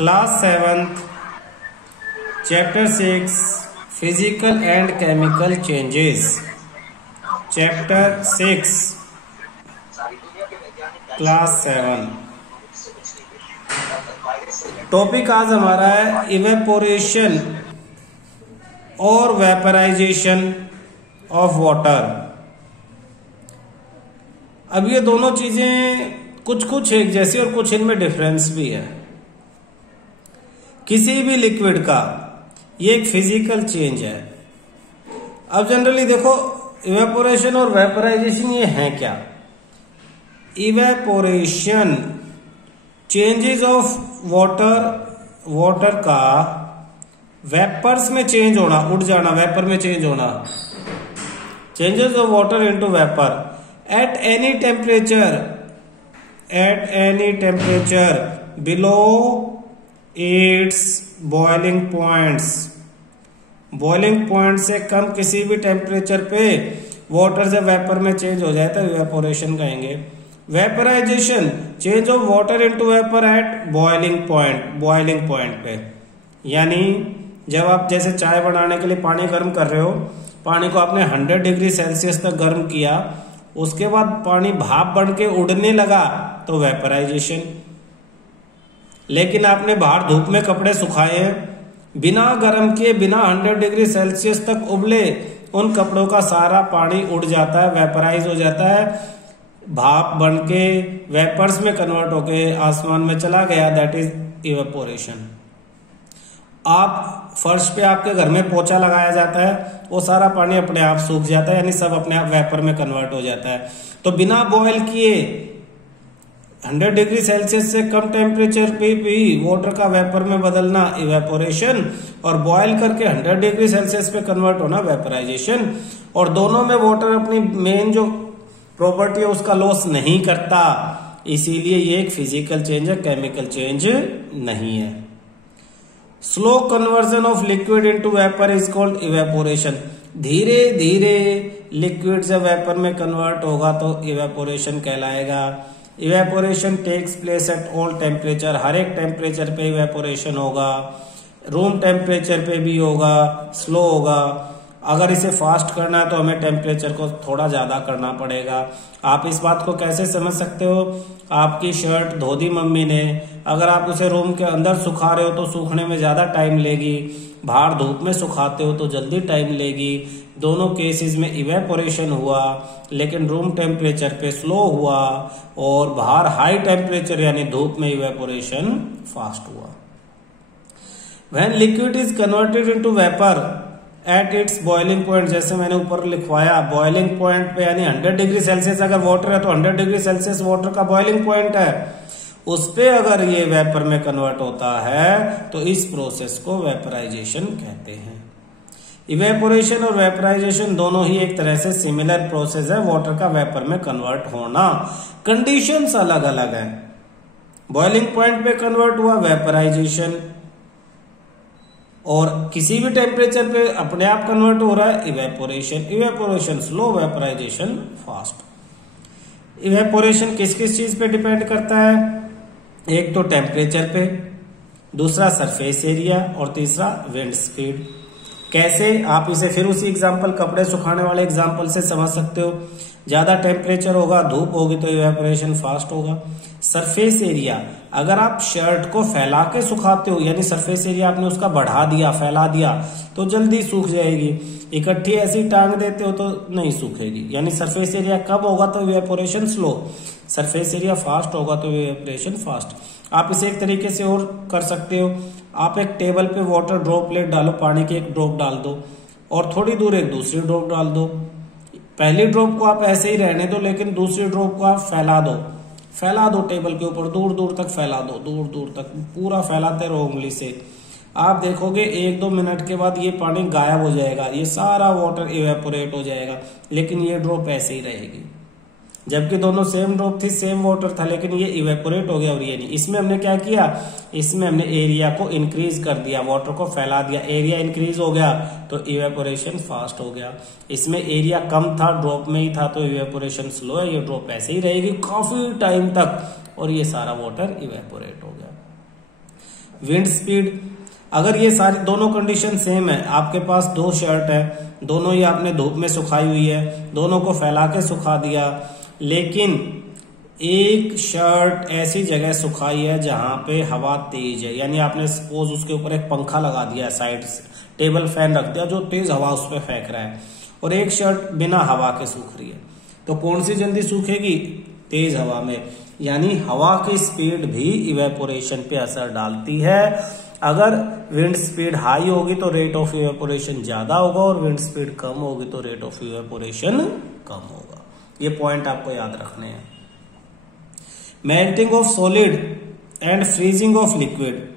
Class 7 chapter 6 physical and chemical changes. Chapter 6 class 7। Topic आज हमारा है इवेपोरेशन और वेपराइजेशन ऑफ वाटर। अब ये दोनों चीजें कुछ एक जैसी और कुछ इनमें डिफरेंस भी है। किसी भी लिक्विड का ये एक फिजिकल चेंज है। अब जनरली देखो इवेपोरेशन और वेपराइजेशन ये है क्या। इवेपोरेशन चेंजेस ऑफ वाटर का वेपर्स में चेंज होना, उड़ जाना, वेपर में चेंज होना। Changes of water into vapour at any temperature below it's boiling points. Boiling point से कम किसी भी टेम्परेचर पे वाटर जब वेपर में चेंज हो जाए तो इवेपोरेशन कहेंगे। Vaporisation change of water into vapour at boiling point पे, यानी जब आप जैसे चाय बनाने के लिए पानी गर्म कर रहे हो, पानी को आपने 100 डिग्री सेल्सियस तक गर्म किया, उसके बाद पानी भाप बन के उड़ने लगा तो वेपराइजेशन। लेकिन आपने बाहर धूप में कपड़े सुखाए हैं, बिना गर्म किए, बिना 100 डिग्री सेल्सियस तक उबले, उन कपड़ों का सारा पानी उड़ जाता है, वेपराइज हो जाता है, भाप बन के वेपर्स में कन्वर्ट होके आसमान में चला गया। That is evaporation. आप फर्श पे आपके घर में पोछा लगाया जाता है, वो सारा पानी अपने आप सूख जाता है, यानी सब अपने आप वेपर में कन्वर्ट हो जाता है। तो बिना बॉयल किए 100 डिग्री सेल्सियस से कम टेम्परेचर पे भी वाटर का वेपर में बदलना इवेपोरेशन, और बॉयल करके 100 डिग्री सेल्सियस पे कन्वर्ट होना वेपराइजेशन। और दोनों में वाटर अपनी मेन जो प्रॉपर्टी है उसका लॉस नहीं करता, इसीलिए ये एक फिजिकल चेंज है, केमिकल चेंज नहीं है। Slow conversion of liquid into vapour is called evaporation. धीरे धीरे लिक्विड जब वेपर में कन्वर्ट होगा तो इवेपोरेशन कहलाएगा। Evaporation takes place at all temperature. हर एक टेम्परेचर पे इवेपोरेशन होगा, रूम टेम्परेचर पे भी होगा, स्लो होगा। अगर इसे फास्ट करना है तो हमें टेम्परेचर को थोड़ा ज्यादा करना पड़ेगा। आप इस बात को कैसे समझ सकते हो, आपकी शर्ट धो दी मम्मी ने, अगर आप उसे रूम के अंदर सुखा रहे हो तो सूखने में ज्यादा टाइम लेगी, बाहर धूप में सुखाते हो तो जल्दी टाइम लेगी। दोनों केसेस में इवेपोरेशन हुआ, लेकिन रूम टेम्परेचर पे स्लो हुआ, और बाहर हाई टेम्परेचर यानी धूप में इवेपोरेशन फास्ट हुआ। When liquid is converted into vapour at its boiling point, जैसे मैंने ऊपर लिखवाया बॉइलिंग पॉइंट पे, यानी 100 डिग्री सेल्सियस अगर वाटर है तो 100 डिग्री सेल्सियस वाटर का बॉइलिंग पॉइंट है, उस पे अगर ये वेपर में कन्वर्ट होता है तो इस प्रोसेस को वेपराइजेशन कहते हैं। इवेपोरेशन और वेपराइजेशन दोनों ही एक तरह से सिमिलर प्रोसेस है, वाटर का वेपर में कन्वर्ट होना। कंडीशंस अलग अलग है। बॉइलिंग पॉइंट पे कन्वर्ट हुआ वेपराइजेशन, और किसी भी टेम्परेचर पे अपने आप कन्वर्ट हो रहा है evaporation. Evaporation slow, vaporisation fast. Evaporation किस किस चीज पे डिपेंड करता है, एक तो टेम्परेचर पे, दूसरा सरफेस एरिया, और तीसरा विंड स्पीड। कैसे, आप इसे फिर उसी एग्जांपल, कपड़े सुखाने वाले एग्जांपल से समझ सकते हो। ज्यादा टेम्परेचर होगा, धूप होगी तो इवेपोरेशन फास्ट होगा। सरफेस एरिया, अगर आप शर्ट को फैला के सुखाते हो, यानी सरफेस एरिया आपने उसका बढ़ा दिया, फैला दिया, तो जल्दी सूख जाएगी। इकट्ठी ऐसी टांग देते हो तो नहीं सूखेगी, यानी सरफेस एरिया कम होगा तो evaporation slow, surface area fast होगा तो इवेपोरेशन फास्ट। आप इसे एक तरीके से और कर सकते हो, आप एक टेबल पे वाटर ड्रॉपलेट डालो, पानी की एक ड्रॉप डाल दो, और थोड़ी दूर एक दूसरी ड्रॉप डाल दो। पहली ड्रॉप को आप ऐसे ही रहने दो, लेकिन दूसरी ड्रॉप को आप फैला दो टेबल के ऊपर, दूर दूर तक फैला दो, दूर दूर तक पूरा फैलाते रहो उंगली से। आप देखोगे 1-2 मिनट के बाद ये पानी गायब हो जाएगा, ये सारा वाटर इवेपोरेट हो जाएगा, लेकिन ये ड्रॉप ऐसे ही रहेगी। जबकि दोनों सेम ड्रॉप थी, सेम वाटर था, लेकिन ये इवेपोरेट हो गया और ये नहीं। इसमें हमने क्या किया, इसमें हमने एरिया को इंक्रीज कर दिया, वाटर को फैला दिया, एरिया इंक्रीज हो गया तो इवेपोरेशन फास्ट हो गया। इसमें एरिया कम था, ड्रॉप में ही था, तो इवेपोरेशन स्लो है, ये ड्रॉप ऐसे ही रहेगी काफी टाइम तक और ये सारा वाटर इवेपोरेट हो गया। विंड स्पीड, अगर ये सारी दोनों कंडीशन सेम है, आपके पास दो शर्ट है, दोनों ही आपने धूप में सुखाई हुई है, दोनों को फैला के सुखा दिया, लेकिन एक शर्ट ऐसी जगह सुखाई है जहां पे हवा तेज है, यानी आपने सपोज उसके ऊपर एक पंखा लगा दिया साइड से, टेबल फैन रख दिया जो तेज हवा उस पर फेंक रहा है, और एक शर्ट बिना हवा के सूख रही है, तो कौन सी जल्दी सूखेगी? तेज हवा में। यानी हवा की स्पीड भी इवेपोरेशन पे असर डालती है। अगर विंड स्पीड हाई होगी तो रेट ऑफ इवेपोरेशन ज्यादा होगा, और विंड स्पीड कम होगी तो रेट ऑफ इवेपोरेशन कम होगा। ये पॉइंट आपको याद रखने हैं। Melting of solid and freezing of liquid,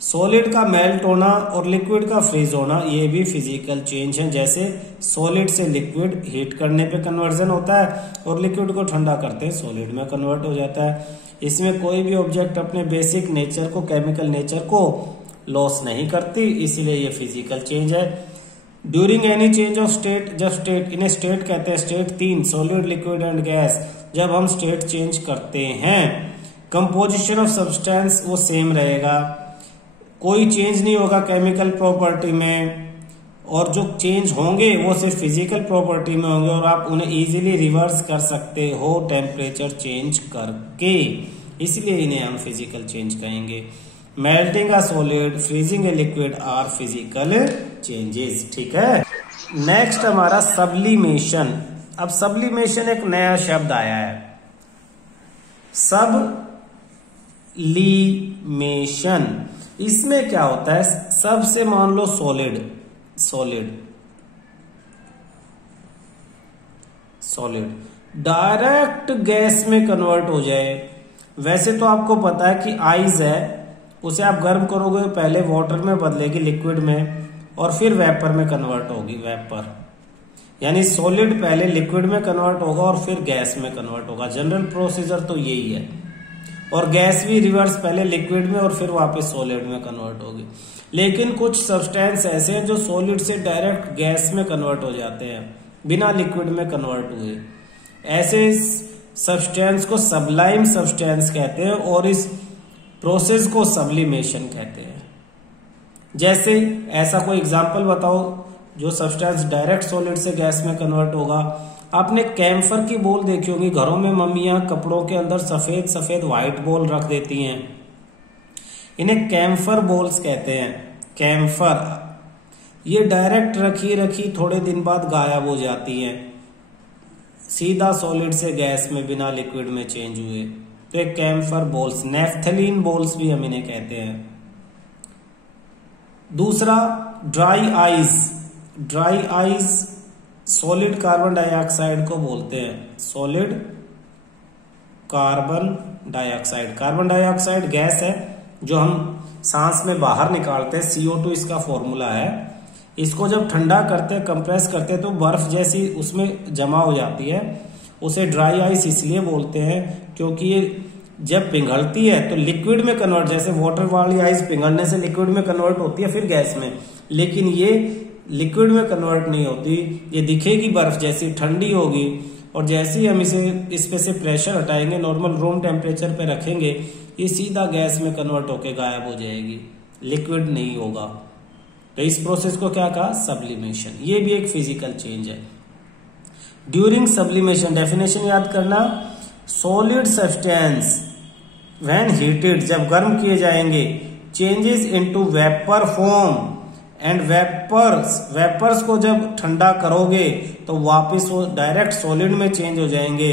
solid का मेल्ट होना और लिक्विड का फ्रीज होना ये भी फिजिकल चेंज है। जैसे सॉलिड से लिक्विड हीट करने पे कन्वर्जन होता है और लिक्विड को ठंडा करते सॉलिड में कन्वर्ट हो जाता है। इसमें कोई भी ऑब्जेक्ट अपने बेसिक नेचर को, केमिकल नेचर को लॉस नहीं करती, इसीलिए ये फिजिकल चेंज है। During any change of state, जब स्टेट, इन्हें स्टेट कहते हैं, state 3 solid, liquid and gas, जब हम स्टेट चेंज करते हैं, कंपोजिशन ऑफ सब्सटेंस वो सेम रहेगा, कोई चेंज नहीं होगा केमिकल प्रॉपर्टी में, और जो चेंज होंगे वो सिर्फ फिजिकल प्रॉपर्टी में होंगे, और आप उन्हें इजीली रिवर्स कर सकते हो टेम्परेचर चेंज करके, इसलिए इन्हें हम फिजिकल चेंज कहेंगे। Melting a solid, freezing a liquid are physical changes. ठीक है। नेक्स्ट हमारा सब्लिमेशन। अब सब्लिमेशन एक नया शब्द आया है, सब्लिमेशन। इसमें क्या होता है, सब से मान लो सॉलिड, डायरेक्ट गैस में कन्वर्ट हो जाए। वैसे तो आपको पता है कि आइस है, उसे आप गर्म करोगे पहले वाटर में बदलेगी लिक्विड में, और फिर वेपर में कन्वर्ट होगी, वेपर। यानी सॉलिड पहले लिक्विड में कन्वर्ट होगा और फिर गैस में कन्वर्ट होगा। जनरल प्रोसीजर तो यही है। और गैस भी रिवर्स, पहले लिक्विड में और फिर वापस सॉलिड में कन्वर्ट होगी। लेकिन कुछ सब्सटेंस ऐसे हैं जो सॉलिड से डायरेक्ट गैस में कन्वर्ट हो जाते हैं बिना लिक्विड में कन्वर्ट हुए। ऐसे सब्सटेंस को सबलाइम सब्सटेंस कहते हैं, और इस प्रोसेस को सब्लिमेशन कहते हैं। जैसे ऐसा कोई एग्जांपल बताओ जो सब्सटेंस डायरेक्ट सॉलिड से गैस में कन्वर्ट होगा। आपने कैम्फर की बोल देखी होगी, घरों में मम्मियां कपड़ों के अंदर सफेद सफेद व्हाइट बॉल रख देती हैं, इन्हें कैम्फर बॉल्स कहते हैं। कैम्फर, ये डायरेक्ट रखी थोड़े दिन बाद गायब हो जाती हैं, सीधा सॉलिड से गैस में बिना लिक्विड में चेंज हुए, तो एक कैम्फर बॉल्स, नेफ्थलीन बॉल्स भी हम इन्हें कहते हैं। दूसरा dry ice, solid carbon dioxide को बोलते हैं, solid carbon dioxide. Carbon dioxide gas है जो हम सांस में बाहर निकालते हैं, CO2 इसका फॉर्मूला है। इसको जब ठंडा करते हैं, कंप्रेस करते हैं, तो बर्फ जैसी उसमें जमा हो जाती है। उसे ड्राई आइस इसलिए बोलते हैं क्योंकि ये जब पिघलती है तो लिक्विड में कन्वर्ट, जैसे वाटर वाली आइस पिघलने से लिक्विड में कन्वर्ट होती है फिर गैस में, लेकिन ये लिक्विड में कन्वर्ट नहीं होती। ये दिखेगी बर्फ जैसी, ठंडी होगी, और जैसे ही हम इस पे से प्रेशर हटाएंगे, नॉर्मल रूम टेम्परेचर पे रखेंगे, ये सीधा गैस में कन्वर्ट होके गायब हो जाएगी, लिक्विड नहीं होगा। तो इस प्रोसेस को क्या कहा, सब्लिमेशन। ये भी एक फिजिकल चेंज है। ड्यूरिंग सब्लिमेशन, डेफिनेशन याद करना, सॉलिड सब्सटेंस व्हेन हीटेड, जब गर्म किए जाएंगे, changes into vapour form, and vapours को जब ठंडा करोगे तो वापस वो डायरेक्ट सॉलिड में चेंज हो जाएंगे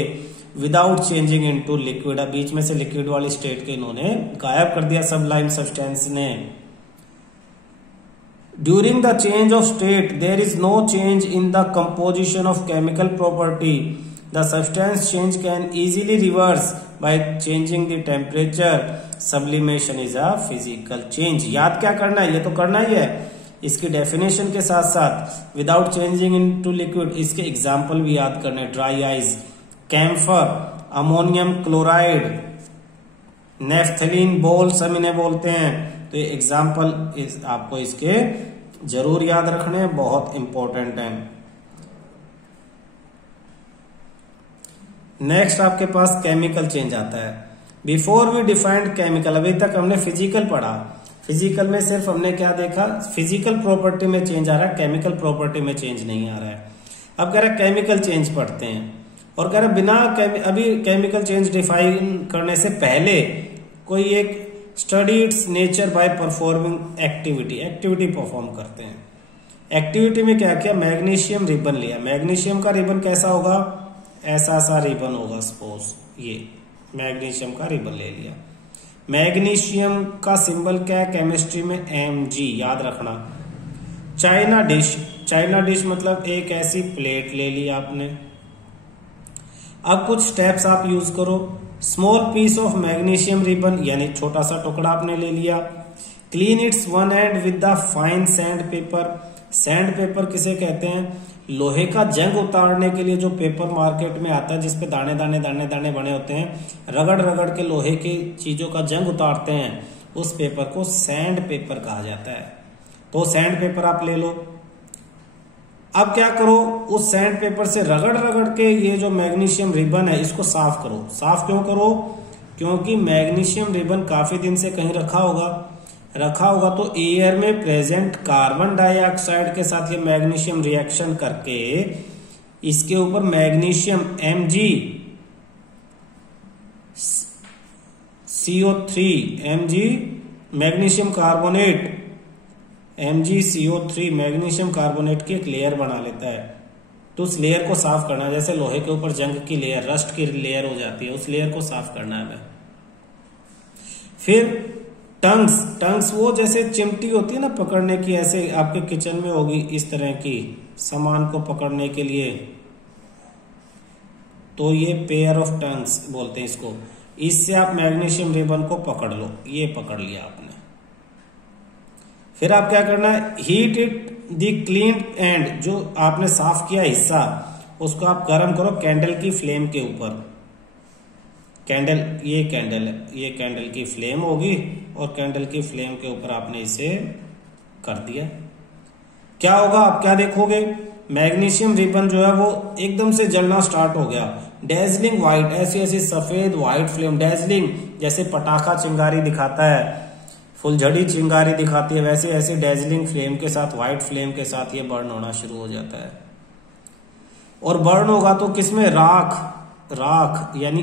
विदाउट चेंजिंग इनटू लिक्विड। अब बीच में से लिक्विड वाली स्टेट के इन्होंने गायब कर दिया सबलाइम सब्सटेंस ने। During the change of state there is no change in the composition of chemical property, the substance change can easily reverse by changing the temperature. Sublimation is a physical change. याद क्या करना है, ये तो करना ही है, इसकी डेफिनेशन के साथ साथ विदाउट चेंजिंग इनटू लिक्विड, इसके एग्जाम्पल भी याद करने, dry ice, camphor, ammonium chloride, naphthalene balls हम इन्हें बोलते हैं। तो ये एग्जाम्पल आपको इसके जरूर याद रखने हैं, बहुत इंपॉर्टेंट है। नेक्स्ट आपके पास केमिकल चेंज आता है। बिफोर वी डिफाइंड केमिकल, अभी तक हमने फिजिकल पढ़ा, फिजिकल में सिर्फ हमने क्या देखा, फिजिकल प्रॉपर्टी में चेंज आ रहा है, केमिकल प्रॉपर्टी में चेंज नहीं आ रहा है। अब कह रहा है केमिकल चेंज पढ़ते हैं, और कह रहा है बिना अभी केमिकल चेंज डिफाइन करने से पहले कोई एक study it's nature by performing activity perform करते हैं। एक्टिविटी में क्या किया, मैग्नीशियम रिबन लिया। मैग्नीशियम का रिबन कैसा होगा, ऐसा सा रिबन होगा, सपोज ये मैग्नीशियम का रिबन ले लिया। मैग्नीशियम का सिंबल क्या है केमिस्ट्री में, Mg, याद रखना। चाइना डिश मतलब एक ऐसी प्लेट ले ली आपने। अब कुछ स्टेप्स आप यूज करो। Small piece of magnesium ribbon, यानी छोटा सा टुकड़ा आपने ले लिया। Clean its one end with the fine sandpaper. Sandpaper किसे कहते हैं, लोहे का जंग उतारने के लिए जो पेपर मार्केट में आता है जिसपे दाने दाने दाने दाने बने होते हैं, रगड़ रगड़ के लोहे की चीजों का जंग उतारते हैं, उस पेपर को सैंड पेपर कहा जाता है। तो सैंड पेपर आप ले लो। अब क्या करो, उस सैंड पेपर से रगड़ रगड़ के ये जो मैग्नीशियम रिबन है इसको साफ करो। साफ क्यों करो, क्योंकि मैग्नीशियम रिबन काफी दिन से कहीं रखा होगा तो एयर में प्रेजेंट कार्बन डाइऑक्साइड के साथ ये मैग्नीशियम रिएक्शन करके इसके ऊपर magnesium Mg CO3 magnesium carbonate MgCO3 magnesium carbonate की एक लेयर बना लेता है। तो उस लेयर को साफ करना है, जैसे लोहे के ऊपर जंग की लेयर, रस्ट की लेयर हो जाती है, उस लेयर को साफ करना है हमें। फिर टंग्स वो जैसे चिमटी होती है ना पकड़ने की, ऐसे आपके किचन में होगी इस तरह की सामान को पकड़ने के लिए, तो ये पेयर ऑफ टंग्स बोलते हैं इसको। इससे आप मैग्नीशियम रिबन को पकड़ लो, ये पकड़ लिया आपने। फिर आप क्या करना है, heat it the clean and, जो आपने साफ किया हिस्सा उसको आप गर्म करो कैंडल की फ्लेम के ऊपर। कैंडल, ये कैंडल है, ये कैंडल की फ्लेम होगी और कैंडल की फ्लेम के ऊपर आपने इसे कर दिया। क्या होगा, आप क्या देखोगे, मैग्नीशियम रिबन जो है वो एकदम से जलना स्टार्ट हो गया। डेजलिंग व्हाइट, ऐसी ऐसी सफेद व्हाइट फ्लेम, डेजलिंग जैसे पटाखा चिंगारी दिखाता है, फुलझड़ी चिंगारी दिखाती है, वैसे ऐसे डेजलिंग फ्लेम के साथ, व्हाइट फ्लेम के साथ ये बर्न होना शुरू हो जाता है। और बर्न होगा तो किसमें, राख यानी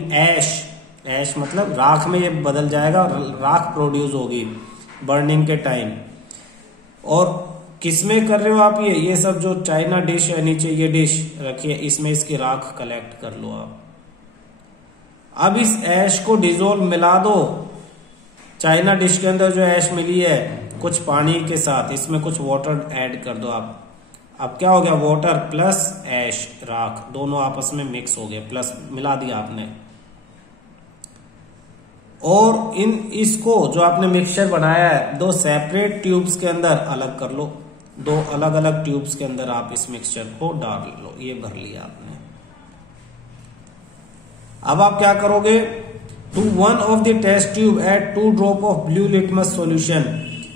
ऐश मतलब राख में ये बदल जाएगा, राख प्रोड्यूस होगी बर्निंग के टाइम। और किसमें कर रहे हो आप, ये सब जो चाइना डिश है नीचे ये डिश रखिए, इसमें इसकी राख कलेक्ट कर लो आप। अब इस ऐश को डिजोल्व मिला दो चाइना डिश के अंदर, जो ऐश मिली है कुछ पानी के साथ, इसमें कुछ वाटर ऐड कर दो आप। अब क्या हो गया, वाटर प्लस ऐश, राख, दोनों आपस में मिक्स हो गए, प्लस मिला दिया आपने। और इसको जो आपने मिक्सचर बनाया है दो सेपरेट ट्यूब्स के अंदर अलग कर लो, दो अलग अलग ट्यूब्स के अंदर आप इस मिक्सचर को डाल लो, ये भर लिया आपने। अब आप क्या करोगे, to one of the test tube add 2 drop of blue litmus solution.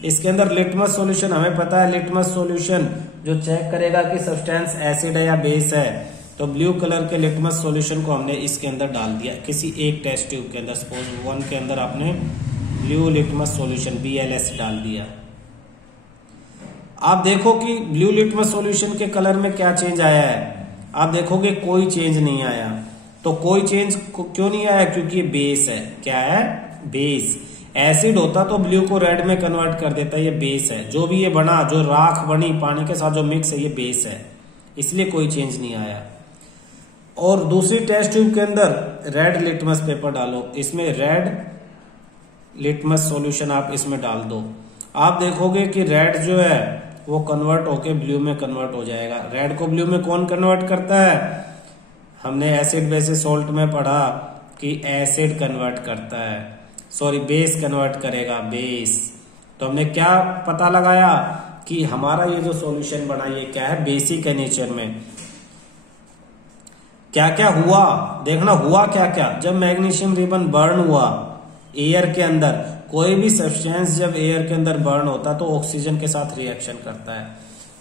इसके अंदर लिटमस सॉल्यूशन, हमें पता है लिटमस सॉल्यूशन जो चेक करेगा कि सब्सटेंस एसिड है या बेस है, तो ब्लू कलर के लिटमस सॉल्यूशन को हमने इसके अंदर डाल दिया किसी एक टेस्ट ट्यूब के अंदर। सपोज 1 के अंदर आपने ब्लू लिटमस सॉल्यूशन BLS डाल दिया। आप देखो कि ब्लू लिटमस सॉल्यूशन के कलर में क्या चेंज आया है, आप देखोगे कोई चेंज नहीं आया। तो कोई चेंज क्यों नहीं आया, क्योंकि ये बेस है। क्या है, बेस। एसिड होता तो ब्लू को रेड में कन्वर्ट कर देता, ये बेस है। जो भी ये बना, जो राख बनी पानी के साथ जो मिक्स है, ये बेस है, इसलिए कोई चेंज नहीं आया। और दूसरी टेस्ट ट्यूब के अंदर रेड लिटमस पेपर डालो, इसमें रेड लिटमस सॉल्यूशन आप इसमें डाल दो। आप देखोगे कि रेड जो है वो कन्वर्ट होके ब्लू में कन्वर्ट हो जाएगा। रेड को ब्लू में कौन कन्वर्ट करता है, हमने एसिड बेसिस सॉल्ट में पढ़ा कि एसिड कन्वर्ट करता है, सॉरी बेस कन्वर्ट करेगा, बेस। तो हमने क्या पता लगाया कि हमारा ये जो सॉल्यूशन बना ये क्या है, बेसिक है नेचर में। क्या क्या हुआ, देखना हुआ क्या क्या। जब मैग्नीशियम रिबन बर्न हुआ एयर के अंदर, कोई भी सब्सटेंस जब एयर के अंदर बर्न होता तो ऑक्सीजन के साथ रिएक्शन करता है।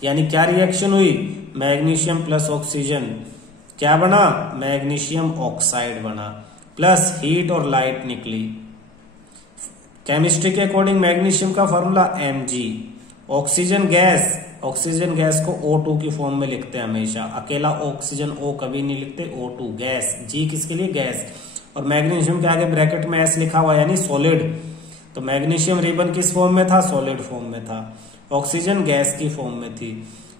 यानी क्या रिएक्शन हुई, मैग्नीशियम प्लस ऑक्सीजन, क्या बना, मैग्नीशियम ऑक्साइड बना, प्लस हीट और लाइट निकली। केमिस्ट्री के अकॉर्डिंग मैग्नीशियम का फॉर्मूला Mg। ऑक्सीजन गैस को O2 की फॉर्म में लिखते हैं हमेशा, अकेला ऑक्सीजन O कभी नहीं लिखते, O2 गैस, G किसके लिए गैस, और मैग्नीशियम के आगे ब्रैकेट में S लिखा हुआ यानी सॉलिड। तो मैग्नीशियम रिबन किस फॉर्म में था, सॉलिड फॉर्म में था, ऑक्सीजन गैस की फॉर्म में थी।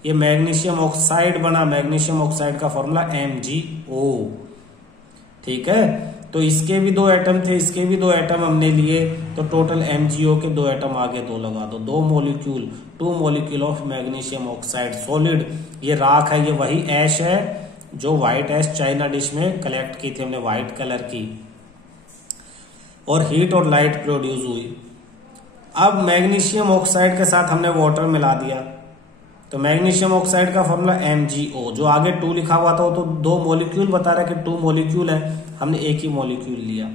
ये मैग्नीशियम ऑक्साइड बना, मैग्नीशियम ऑक्साइड का फॉर्मूला MgO। ठीक है, तो इसके भी 2 एटम थे, इसके भी 2 एटम हमने लिए, तो टोटल MgO के 2 एटम आगे 2 लगा दो, 2 molecule, 2 molecule of magnesium oxide solid. ये राख है, ये वही ऐश है जो व्हाइट ऐश चाइना डिश में कलेक्ट की थी हमने, व्हाइट कलर की, और हीट और लाइट प्रोड्यूस हुई। अब मैग्नीशियम ऑक्साइड के साथ हमने वाटर मिला दिया, तो मैग्नीशियम ऑक्साइड का फॉर्मूला MgO, जो आगे 2 लिखा हुआ था वो तो 2 मॉलिक्यूल बता रहा है कि 2 मॉलिक्यूल है, हमने एक ही मॉलिक्यूल लिया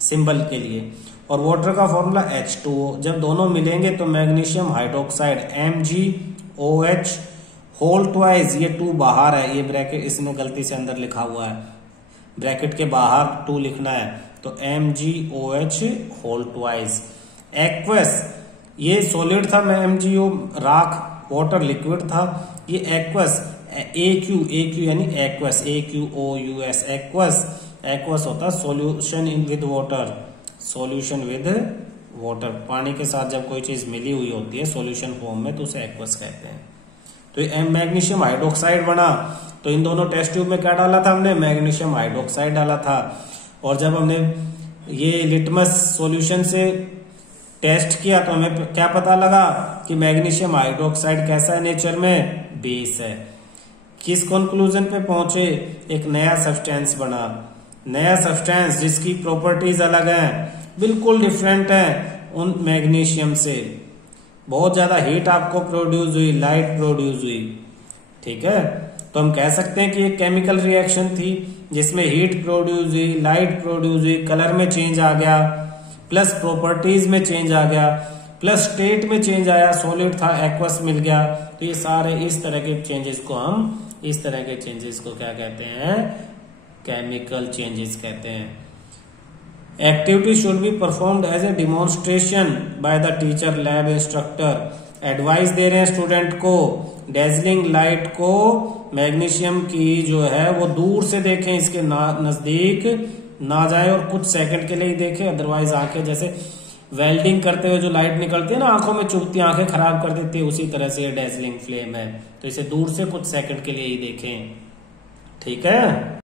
सिंबल के लिए, और वाटर का फॉर्मूला H2O। जब दोनों मिलेंगे तो magnesium hydroxide MgOH whole twice, ये 2 बाहर है, ये ब्रैकेट इसने गलती से अंदर लिखा हुआ है, ब्रैकेट के बाहर 2 लिखना है, तो MgOH होल ट्वाइस। एक्वस, ये सॉलिड था, MgO राख, वाटर लिक्विड था, ये एक्वस AQ यानी एक्वस, AQOUS एक्वस होता है solution in with water, solution with water, पानी के साथ जब कोई चीज मिली हुई होती है सॉल्यूशन फॉर्म में तो उसे एक्वस कहते हैं। तो मैग्नीशियम हाइड्रोक्साइड बना, तो इन दोनों टेस्ट ट्यूब में क्या डाला था हमने, मैग्नीशियम हाइड्रोक्साइड डाला था, और जब हमने ये लिटमस सॉल्यूशन से टेस्ट किया तो हमें क्या पता लगा कि मैग्नीशियम हाइड्रोक्साइड कैसा है नेचर में, बेस है। किस कंक्लूजन पे पहुंचे, एक नया सब्सटेंस बना, नया सब्सटेंस जिसकी प्रॉपर्टीज अलग हैं, बिल्कुल डिफरेंट है उन मैग्नीशियम से, बहुत ज्यादा हीट आपको प्रोड्यूस हुई, लाइट प्रोड्यूस हुई। ठीक है, तो हम कह सकते हैं कि एक केमिकल रिएक्शन थी जिसमें हीट प्रोड्यूस हुई, लाइट प्रोड्यूस हुई, कलर में चेंज आ गया, प्लस प्रॉपर्टीज में चेंज आ गया, प्लस स्टेट में चेंज आया, सॉलिड था एक्वस मिल गया। तो ये सारे इस तरह के चेंजेस को हम, इस तरह के चेंजेस को क्या कहते हैं, केमिकल चेंजेस कहते हैं। Activity should be performed as a demonstration by the teacher, lab instructor. Advice दे रहे हैं स्टूडेंट को, डेजलिंग लाइट को मैग्नीशियम की जो है वो दूर से देखें, इसके नजदीक ना जाए और कुछ सेकंड के लिए ही देखें, अदरवाइज आंखें जैसे वेल्डिंग करते हुए जो लाइट निकलती है ना आंखों में चुभती, आंखें खराब कर देती है, उसी तरह से ये डेजलिंग फ्लेम है, तो इसे दूर से कुछ सेकंड के लिए ही देखें। ठीक है।